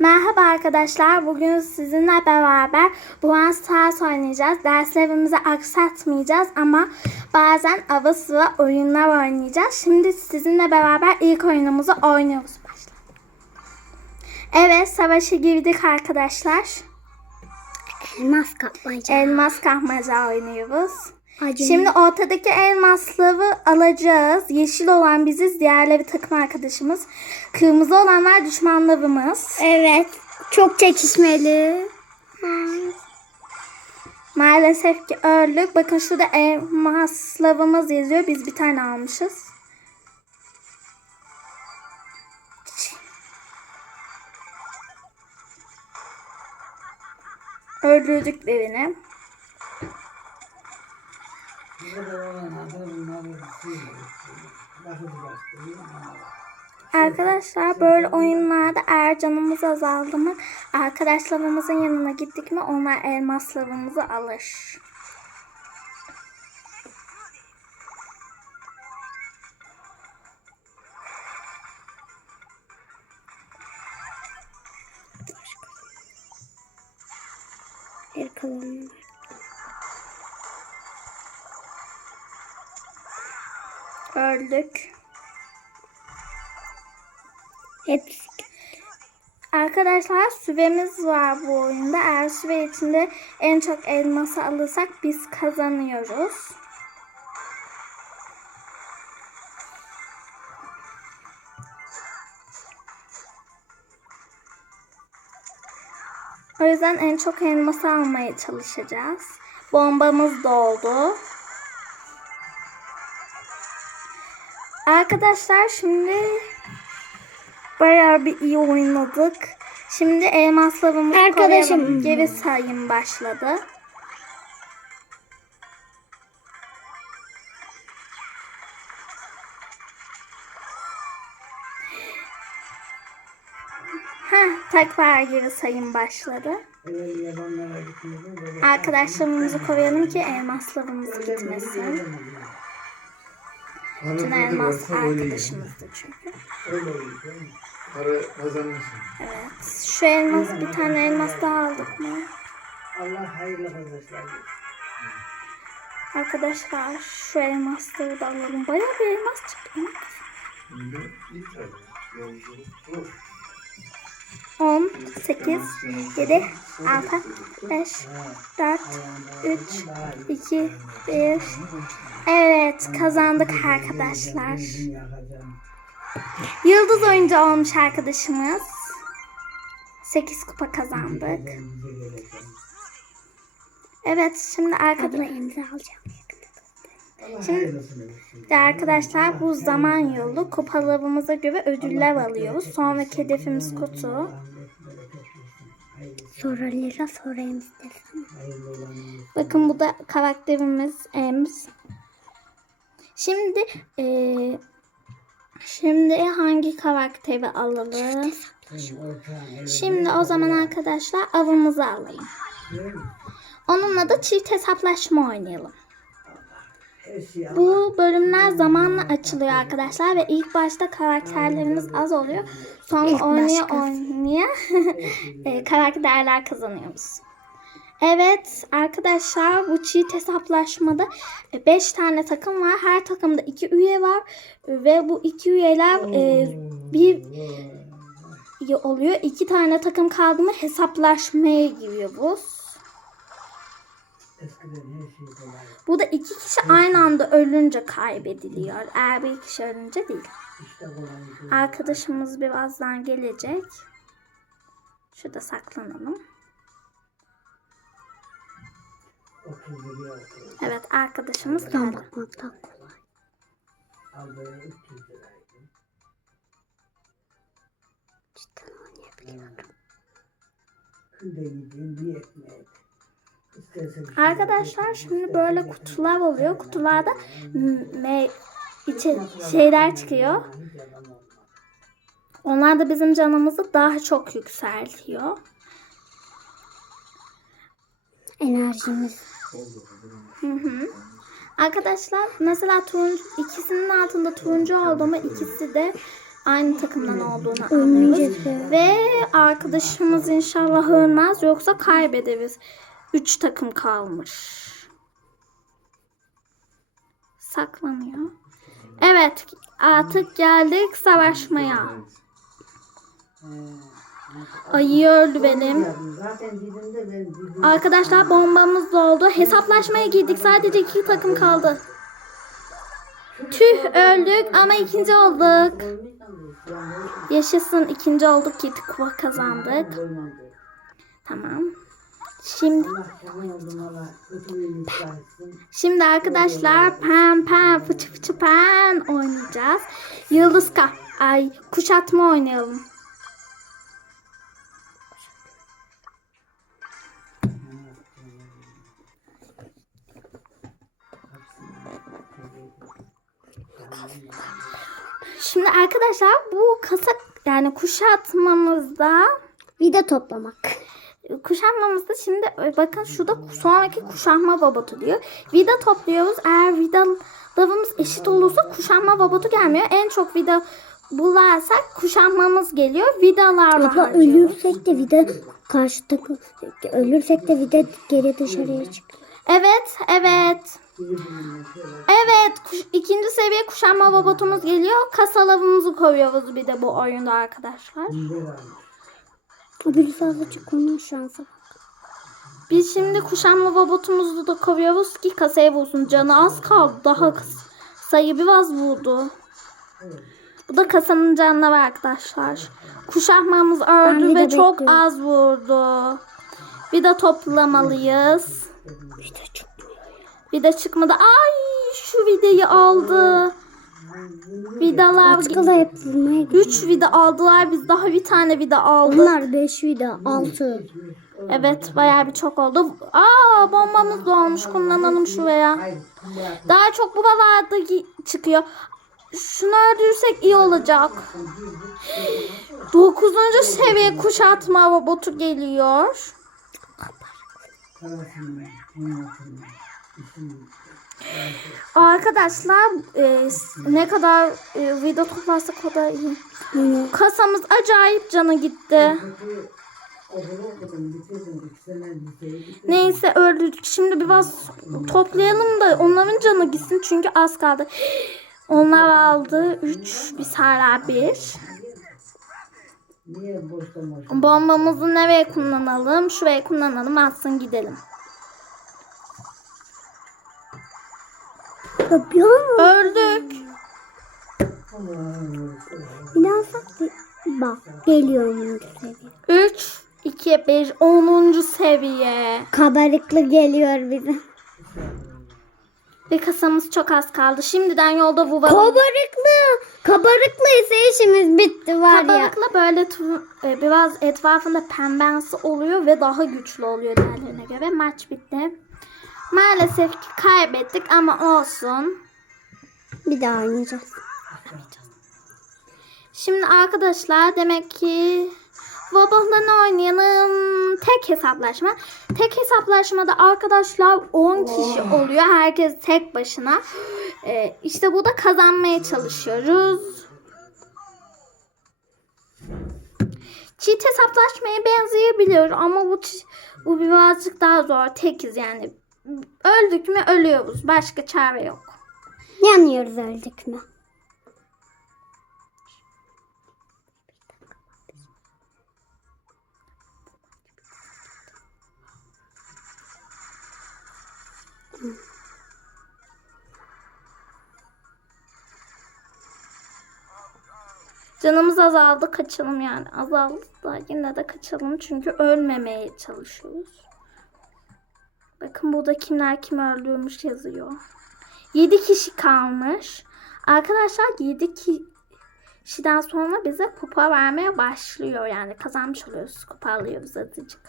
Merhaba arkadaşlar. Bugün sizinle beraber Buğan Stars oynayacağız. Derslerimizi aksatmayacağız ama bazen ve oyunlar oynayacağız. Şimdi sizinle beraber ilk oyunumuzu oynuyoruz. Başla. Evet savaşa girdik arkadaşlar. Elmas kapmaca. Elmas kahmaca oynuyoruz. Acı. Şimdi ortadaki elmasları alacağız. Yeşil olan biziz. Diğerleri takım arkadaşımız. Kırmızı olanlar düşmanlarımız. Evet. Çok çekişmeli. Maalesef ki öldük. Bakın şurada elmaslarımız yazıyor. Biz bir tane almışız. Öldürdük birini. Arkadaşlar böyle oyunlarda eğer canımız azaldı mı arkadaşlarımızın yanına gittik mi onlar elmaslarımızı alır. Kalanı Öldük. Hepsi. Arkadaşlar süremiz var bu oyunda. Eğer süre içinde en çok elması alırsak biz kazanıyoruz. O yüzden en çok elması almaya çalışacağız. Bombamız doldu. Arkadaşlar şimdi bayağı bir iyi oynadık. Şimdi elmaslarımızı Arkadaşım. Geri sayım başladı. Heh, tekrar geri sayım başladı. Arkadaşlarımızı koruyalım ki elmaslarımız gitmesin. Bütün elmas arkadaşımızdı çünkü. Öyle? Para kazanırsın. Evet. Şu elmas bir tane elmas daha aldık mı? Allah hayırlı kazançlar. Arkadaşlar şu elmasları da alalım. Bayağı bir elmas çıktı. Şimdi iyi tabii. Yolculuk. 10, 8, 7, 6, 5, 4, 3, 2, 1. Evet kazandık arkadaşlar. Yıldız oyuncu olmuş arkadaşımız. 8 kupa kazandık. Evet şimdi arkadaşlar. imza alacağım. Şimdi-. Ve arkadaşlar bu zaman yolu kupalarımıza göre ödüller alıyoruz. Sonraki hedefimiz kutu. Hayırlı olanı versin. Bakın bu da karakterimiz Ems. Şimdi eee, şimdi hangi karakteri alalım? Şimdi o zaman arkadaşlar avımızı mi? Onunla da çift hesaplaşma oynayalım. Bu bölümler zamanla açılıyor arkadaşlar ve ilk başta karakterlerimiz az oluyor. Sonra İlk oynaya oynaya e, karakterler kazanıyoruz. Evet arkadaşlar bu çift hesaplaşmada 5 tane takım var. Her takımda 2 üye var ve bu 2 üyeler e, bir oluyor. 2 tane takım kaldı mı hesaplaşmaya giriyor bu. Da iki kişi aynı anda ölünce kaybediliyor. Eğer bir kişi ölünce değil. Arkadaşımız birazdan gelecek. Şurada saklanalım. 30 liraya oturur. Evet arkadaşımız geldi. bakmaktan kolay. Aldığı 300 liraydı. Cidden oynayabiliyorum. Günde yediğin bir ekmeği. Arkadaşlar şimdi böyle kutular oluyor. Kutularda me içe şeyler çıkıyor. Onlar da bizim canımızı daha çok yükseltiyor. Enerjimiz. Hı hı. Arkadaşlar mesela turuncu ikisinin altında turuncu oldu mu ikisi de aynı takımdan olduğunu anlıyoruz. Ve arkadaşımız inşallah ölmez yoksa kaybederiz. Üç takım kalmış. Saklanıyor. Evet artık geldik savaşmaya. Ayı öldü benim. Arkadaşlar bombamız doldu. Hesaplaşmaya girdik. Sadece iki takım kaldı. Tüh öldük ama ikinci olduk. Yaşasın ikinci olduk. Kupa kazandık. Tamam. Şimdi Şimdi arkadaşlar pen pen fıçı fıçı pen oynayacağız. Yıldız ka ay kuşatma oynayalım. Şimdi arkadaşlar bu kasa yani kuşatmamızda Vida toplamak. Kuşanmamızda şimdi e, bakın şurada sonraki kuşanma robotu diyor. Vida topluyoruz. Eğer vidalarımız eşit olursa kuşanma robotu gelmiyor. En çok vida bularsak kuşanmamız geliyor. Vidalarla Abla harcıyoruz. ölürsek de vida karşı takım ölürsek de vida geri dışarıya çıkıyor. Evet, evet. Evet, kuş- ikinci seviye kuşanma robotumuz geliyor. Kasalarımızı koyuyoruz bir de bu oyunda arkadaşlar. Birisi azıcık onun şansı. Biz şimdi kuşanma robotumuzu da kovuyoruz ki kasaya vursun. Canı az kaldı. Daha sayı biraz vurdu. Bu da kasanın canına var arkadaşlar. Bir de ve çok bekliyorum. az vurdu. Bir de toplamalıyız. İşte çok. Bir de çıkmadı. Ay şu vidayı aldı. Vidalar Atkıla hep vurmaya gidiyor. 3 vida aldılar. Biz daha bir tane vida aldık. Onlar 5 vida 6. Evet bayağı bir çok oldu. Aa bombamız da olmuş. Kullanalım şuraya. Daha çok buralarda çıkıyor. Şunu öldürürsek iyi olacak. 9. seviye kuşatma robotu geliyor. Arkadaşlar e, ne kadar e, video toplarsak o kadar iyi. Kasamız acayip canı gitti. Neyse öldürdük. Şimdi biraz toplayalım da onların canı gitsin çünkü az kaldı. Onlar aldı 3, biz hala 1. Niye boşta boşta? Bombamızı nereye kullanalım? Şuraya kullanalım. Atsın gidelim. Ya bir an Öldük. inansak bir- bak geliyor 10. seviye. 3, 2, 5, 10. seviye. Kabarıklı geliyor bize. Ve kasamız çok az kaldı. Şimdiden yolda vuralım. Kabarıklı. Kabarıklı ise işimiz bitti var ya. Kabalıkla böyle tu- e, biraz etrafında pembensi oluyor ve daha güçlü oluyor diğerlerine göre. Maç bitti. Maalesef ki kaybettik ama olsun. Bir daha oynayacağız. Şimdi arkadaşlar demek ki Vobal'dan oynayalım. Tek hesaplaşma. Tek hesaplaşmada arkadaşlar 10 kişi oluyor. Herkes tek başına. Ee, işte bu da kazanmaya çalışıyoruz. Çift hesaplaşmaya benzeyebiliyor ama bu bu birazcık daha zor. Tekiz yani. Öldük mü ölüyoruz. Başka çare yok. Yanıyoruz öldük mü? Canımız azaldı kaçalım yani. Azaldı da yine de kaçalım çünkü ölmemeye çalışıyoruz. Bakın burada kimler kim öldürmüş yazıyor. 7 kişi kalmış. Arkadaşlar 7 kişiden sonra bize kupa vermeye başlıyor yani. Kazanmış oluyoruz. Kupa alıyoruz azıcık.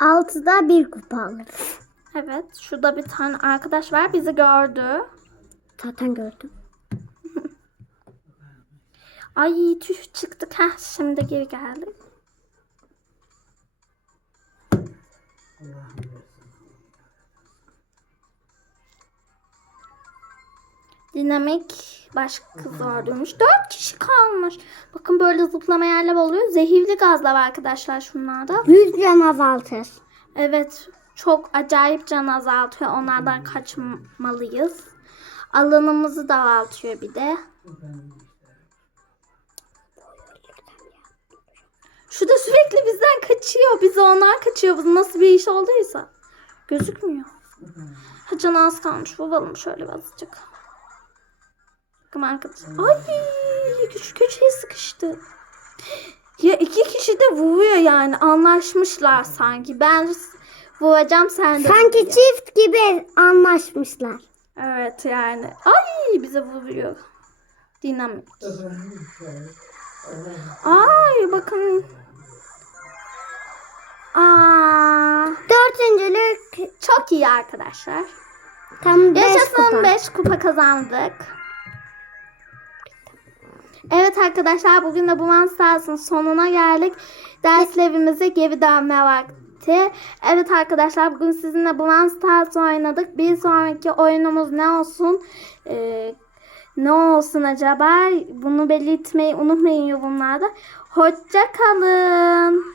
Altıda bir kupa alırız. Evet. Şurada bir tane arkadaş var. Bizi gördü. Zaten gördüm. Ay tüh çıktık. Heh, şimdi geri geldik. Dinamik başka zor durmuş. Dört kişi kalmış. Bakın böyle zıplama yerler oluyor. Zehirli gazlar var arkadaşlar şunlarda. 100 can azaltır. Evet çok acayip can azaltıyor. Onlardan kaçmalıyız. Alanımızı da azaltıyor bir de. Şu da sürekli bizden kaçıyor. Bize onlar kaçıyor. Bu nasıl bir iş olduysa. Gözükmüyor. Ha canı az kalmış. Bulalım şöyle azıcık. Bakın arkadaşlar. Ay şu köşeye sıkıştı. Ya iki kişi de vuruyor yani. Anlaşmışlar sanki. Ben vuracağım sen de. Sanki diye. çift gibi anlaşmışlar. Evet yani. Ay bize vuruyor. Dinamik. Ay bakın. Aa, Dördüncülük çok iyi arkadaşlar. tam 5 Yaşasın kupa. 5 kupa kazandık. Evet arkadaşlar bugün de bu Monsters'ın sonuna geldik. Derslerimize geri dönme vakti. Evet arkadaşlar bugün sizinle bu Monsters oynadık. Bir sonraki oyunumuz ne olsun? Ee, ne olsun acaba? Bunu belirtmeyi unutmayın yorumlarda. Hoşça kalın.